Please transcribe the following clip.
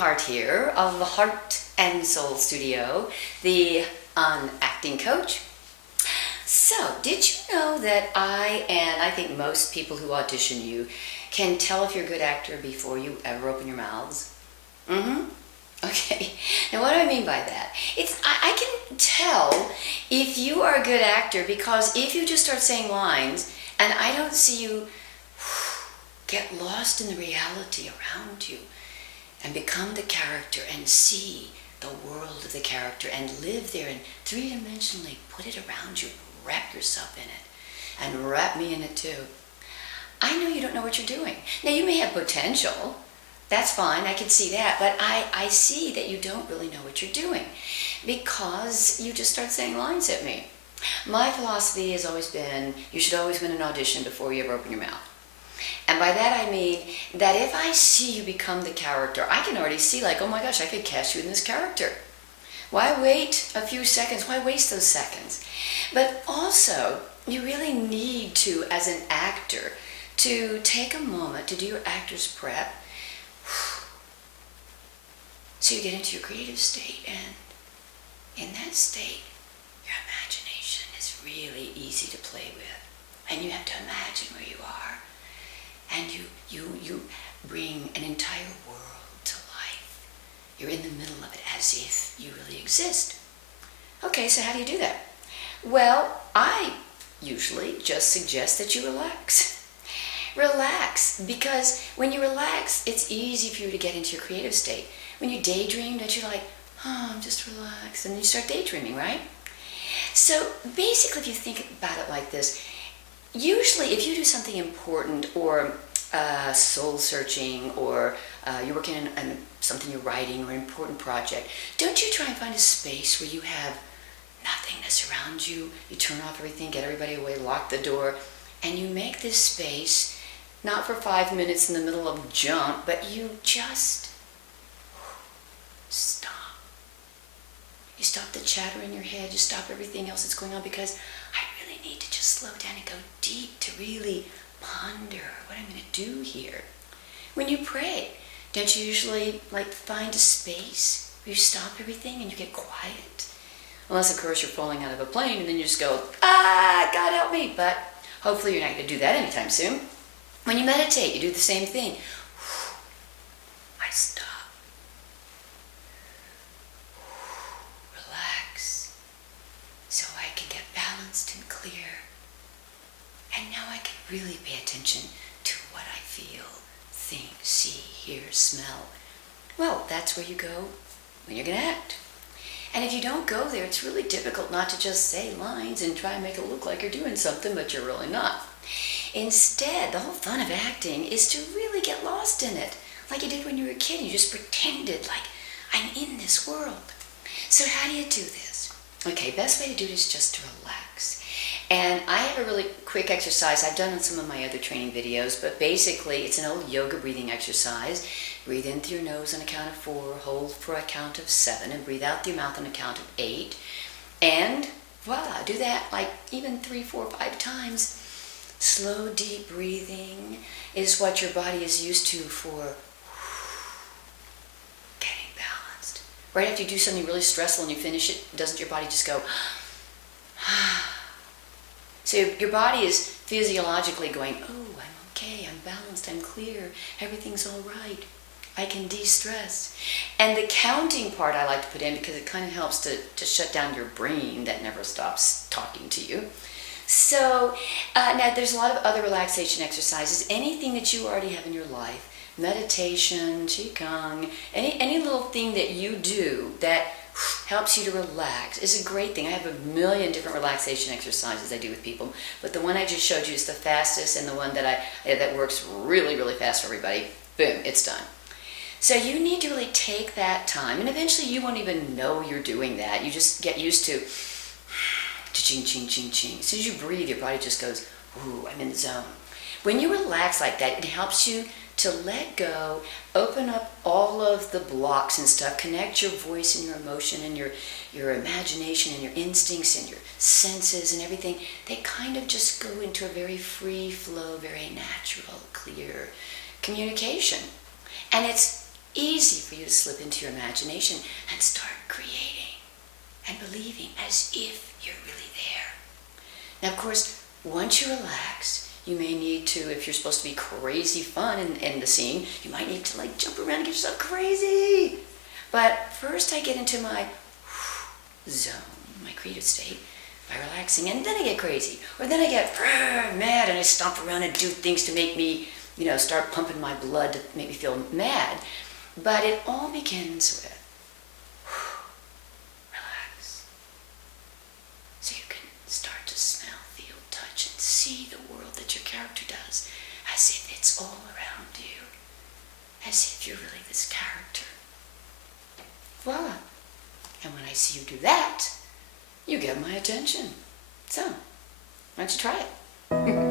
Hartt here of the Heart and Soul Studio, the acting coach. So, did you know that I think most people who audition you can tell if you're a good actor before you ever open your mouths? Okay. Now, what do I mean by that? I can tell if you are a good actor because if you just start saying lines and I don't see you get lost in the reality around you and become the character and see the world of the character and live there and three-dimensionally put it around you, wrap yourself in it, and wrap me in it too. I know you don't know what you're doing. Now, you may have potential. That's fine, I can see that, but I see that you don't really know what you're doing because you just start saying lines at me. My philosophy has always been, you should always win an audition before you ever open your mouth. And by that I mean that if I see you become the character, I can already see like, oh my gosh, I could cast you in this character. Why wait a few seconds? Why waste those seconds? But also, you really need to, as an actor, to take a moment to do your actor's prep so you get into your creative state, and in that state, your imagination is really easy to play with. And you have to imagine where you are. And you bring an entire world to life. You're in the middle of it as if you really exist. Okay, so how do you do that? Well, I usually just suggest that you relax. Relax, because when you relax, it's easy for you to get into your creative state. When you daydream, that you're like, oh, I'm just relaxed, and then you start daydreaming, right? So basically, if you think about it like this, usually if you do something important or soul-searching or you're working on something you're writing or an important project, don't you try and find a space where you have nothingness around you, you turn off everything, get everybody away, lock the door, and you make this space not for 5 minutes in the middle of junk, but you just stop. You stop the chatter in your head, you stop everything else that's going on, because I really need to just slow down and go deep to really ponder what I'm going to do here. When you pray, don't you usually find a space where you stop everything and you get quiet? Unless, of course, you're falling out of a plane and then you just go, God help me. But hopefully you're not going to do that anytime soon. When you meditate, you do the same thing. I stop. Relax. So I can get balanced and clear. And now I can really pay attention to what I feel, think, see, hear, smell. Well, that's where you go when you're going to act. And if you don't go there, it's really difficult not to just say lines and try and make it look like you're doing something, but you're really not. Instead, the whole fun of acting is to really get lost in it, like you did when you were a kid. You just pretended like, I'm in this world. So how do you do this? Okay, best way to do it is just to relax. And I have a really quick exercise I've done on some of my other training videos, but basically it's an old yoga breathing exercise. Breathe in through your nose on a count of 4, hold for a count of 7, and breathe out through your mouth on a count of 8. And voila, do that even 3, 4, 5 times. Slow, deep breathing is what your body is used to for getting balanced. Right after you do something really stressful and you finish it, doesn't your body just go, So your body is physiologically going, oh, I'm okay, I'm balanced, I'm clear, everything's all right. I can de-stress. And the counting part I like to put in because it kind of helps to shut down your brain that never stops talking to you. So now there's a lot of other relaxation exercises. Anything that you already have in your life, meditation, qigong, any little thing that you do that helps you to relax is a great thing. I have a million different relaxation exercises I do with people, but the one I just showed you is the fastest and the one that works really, really fast for everybody. Boom, it's done. So you need to really take that time, and eventually you won't even know you're doing that. You just get used to ching, ching, ching, ching. As soon as you breathe, your body just goes, ooh, I'm in the zone. When you relax like that, it helps you to let go, open up all of the blocks and stuff, connect your voice and your emotion and your imagination and your instincts and your senses and everything. They kind of just go into a very free flow, very natural, clear communication. And it's easy for you to slip into your imagination and start creating and believing as if you're really there. Now, of course, once you relax, you may need to, if you're supposed to be crazy fun in the scene, you might need to like jump around and get yourself crazy. But first I get into my zone, my creative state, by relaxing, and then I get crazy. Or then I get mad and I stomp around and do things to make me, start pumping my blood to make me feel mad. But it all begins with relax. So you can start to smell, feel, touch, and see the world that your character does as if it's all around you. As if you're really this character. Voila. And when I see you do that, you get my attention. So, why don't you try it?